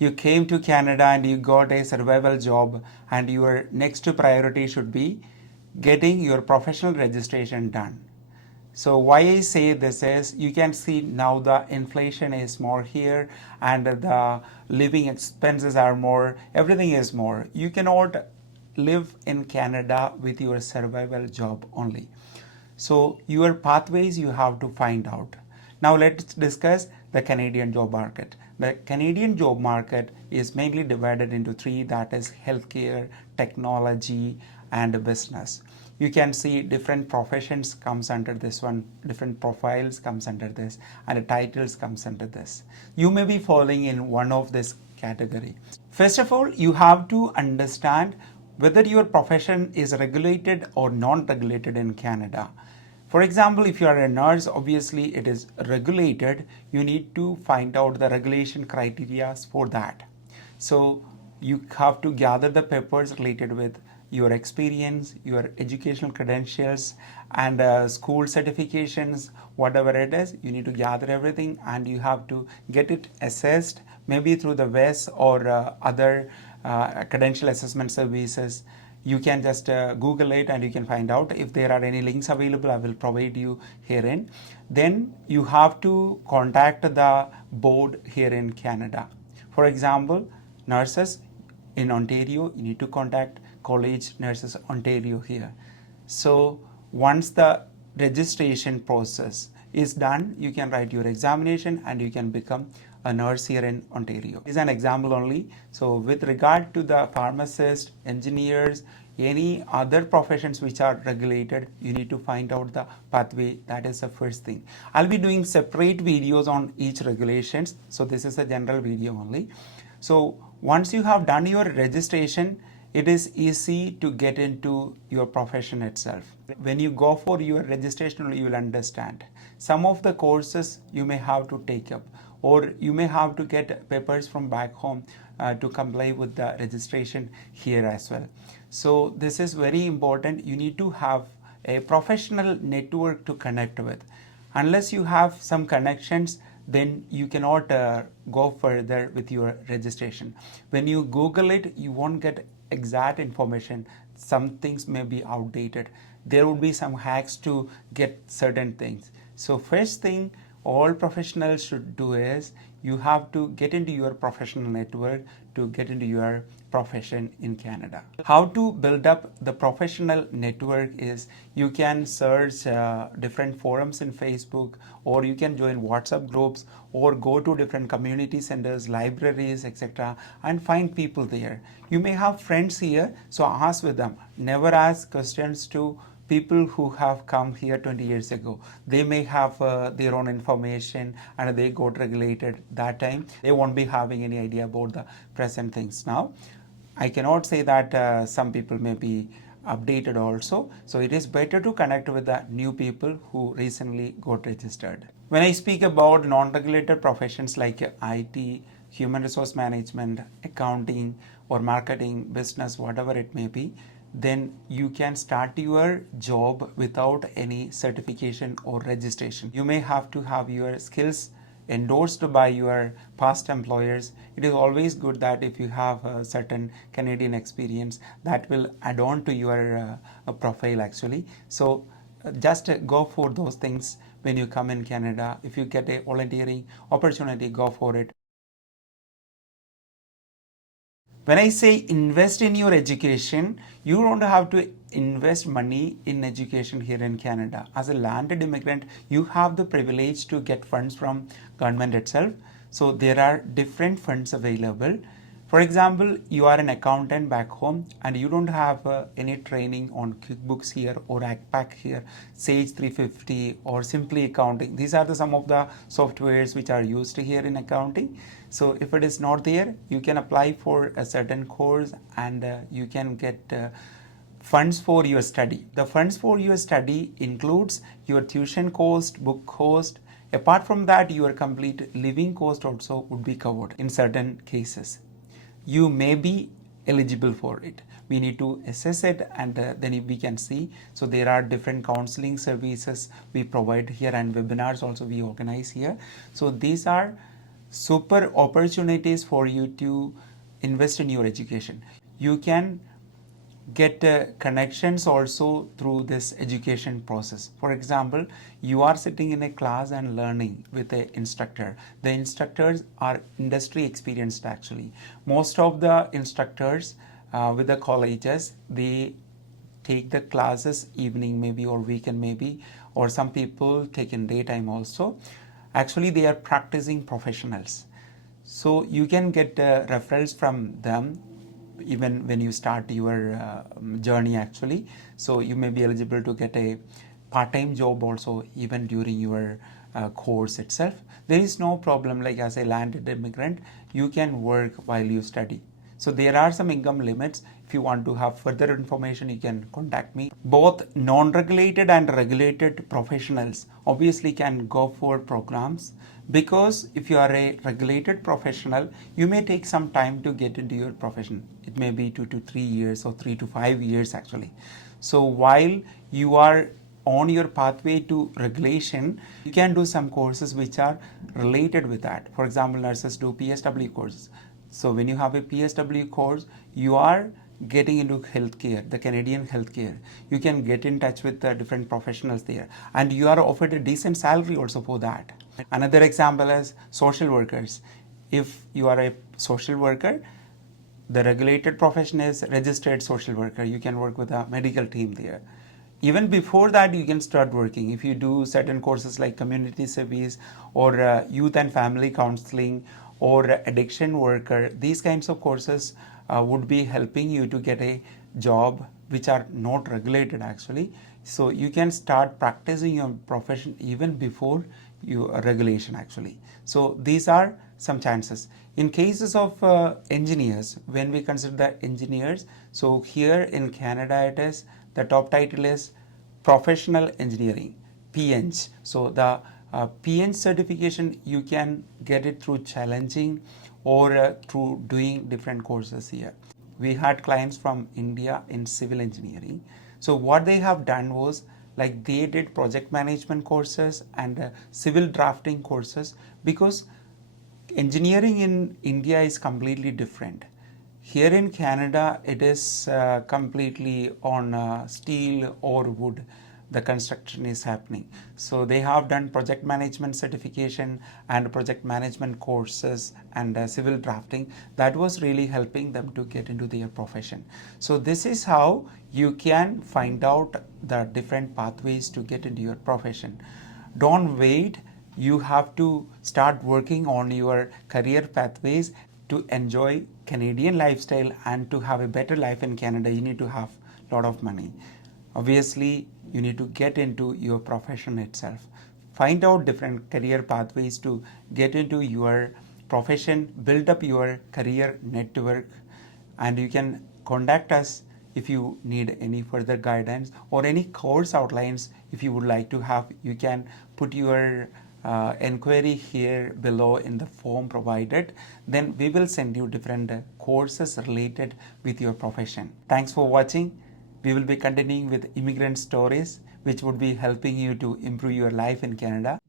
You came to Canada and you got a survival job, and your next priority should be getting your professional registration done. So why I say this is, you can see now the inflation is more here, and the living expenses are more, everything is more. You cannot live in Canada with your survival job only. So your pathways you have to find out. Now let's discuss the Canadian job market. The Canadian job market is mainly divided into three, that is healthcare, technology, and business. You can see different professions comes under this one, different profiles comes under this, and titles comes under this. You may be falling in one of this category. First of all, you have to understand whether your profession is regulated or non-regulated in Canada. For example, if you are a nurse, obviously it is regulated. You need to find out the regulation criteria for that. So you have to gather the papers related with your experience, your educational credentials, and school certifications, whatever it is. You need to gather everything, and you have to get it assessed, maybe through the WES or other credential assessment services. You can just Google it and you can find out. If there are any links available, I will provide you herein. Then you have to contact the board here in Canada. For example, nurses in Ontario, you need to contact College Nurses Ontario here. So once the registration process is done, you can write your examination and you can become a nurse here in Ontario. This is an example only. So with regard to the pharmacists, engineers, any other professions which are regulated, you need to find out the pathway. That is the first thing. I'll be doing separate videos on each regulations. So this is a general video only. So once you have done your registration, it is easy to get into your profession itself. When you go for your registration, you will understand. Some of the courses you may have to take up, or you may have to get papers from back home to comply with the registration here as well. So this is very important. You need to have a professional network to connect with. Unless you have some connections, then you cannot go further with your registration. When you Google it, you won't get exact information. Some things may be outdated. There would be some hacks to get certain things. So first thing all professionals should do is, you have to get into your professional network to get into your profession in Canada. How to build up the professional network is, you can search different forums in Facebook, or you can join WhatsApp groups, or go to different community centers, libraries, etc., and find people there. You may have friends here, so ask with them. Never ask questions to people who have come here 20 years ago. They may have their own information and they got regulated that time. They won't be having any idea about the present things now. I cannot say that some people may be updated also. So it is better to connect with the new people who recently got registered. When I speak about non-regulated professions like IT, human resource management, accounting, or marketing, business, whatever it may be, then you can start your job without any certification or registration. You may have to have your skills endorsed by your past employers. It is always good that if you have a certain Canadian experience, that will add on to your profile actually. So just go for those things when you come in Canada. If you get a volunteering opportunity, go for it. When I say invest in your education, you don't have to invest money in education here in Canada. As a landed immigrant, you have the privilege to get funds from government itself. So there are different funds available. For example, you are an accountant back home and you don't have any training on QuickBooks here or ACPAC here, Sage 350 or Simply Accounting. These are some of the softwares which are used here in accounting. So if it is not there, you can apply for a certain course and you can get funds for your study. The funds for your study includes your tuition cost, book cost. Apart from that, your complete living cost also would be covered in certain cases. You may be eligible for it. We need to assess it and then we can see. So there are different counseling services we provide here and webinars also we organize here. So these are super opportunities for you to invest in your education. You can get connections also through this education process. For example, you are sitting in a class and learning with an instructor. The instructors are industry experienced actually. Most of the instructors with the colleges, they take the classes evening maybe or weekend maybe, or some people take in daytime also. Actually, they are practicing professionals. So you can get referrals from them even when you start your journey actually. So you may be eligible to get a part-time job also even during your course itself. There is no problem, like as a landed immigrant, you can work while you study. So there are some income limits. If you want to have further information, you can contact me. Both non-regulated and regulated professionals obviously can go for programs, because if you are a regulated professional, you may take some time to get into your profession. It may be 2 to 3 years or 3 to 5 years actually. So while you are on your pathway to regulation, you can do some courses which are related with that. For example, nurses do PSW courses. So when you have a PSW course, you are getting into healthcare, the Canadian healthcare. You can get in touch with different professionals there, and you are offered a decent salary also for that. Another example is social workers. If you are a social worker, the regulated profession is registered social worker. You can work with a medical team there. Even before that, you can start working. If you do certain courses like community service or youth and family counseling or addiction worker, these kinds of courses would be helping you to get a job which are not regulated actually. So you can start practicing your profession even before your regulation actually. So these are some chances. In cases of engineers, when we consider the engineers, so here in Canada it is, the top title is Professional Engineering, PEng. So the PEng certification, you can get it through challenging or through doing different courses here. We had clients from India in civil engineering. So what they have done was, like, they did project management courses and civil drafting courses, because engineering in India is completely different. Here in Canada, it is completely on steel or wood. The construction is happening. So they have done project management certification and project management courses and civil drafting. That was really helping them to get into their profession. So this is how you can find out the different pathways to get into your profession. Don't wait. You have to start working on your career pathways to enjoy Canadian lifestyle and to have a better life in Canada. You need to have a lot of money. Obviously, you need to get into your profession itself. Find out different career pathways to get into your profession, build up your career network, and you can contact us if you need any further guidance or any course outlines. If you would like to have, you can put your inquiry here below in the form provided. Then we will send you different courses related with your profession. Thanks for watching. We will be continuing with immigrant stories, which would be helping you to improve your life in Canada.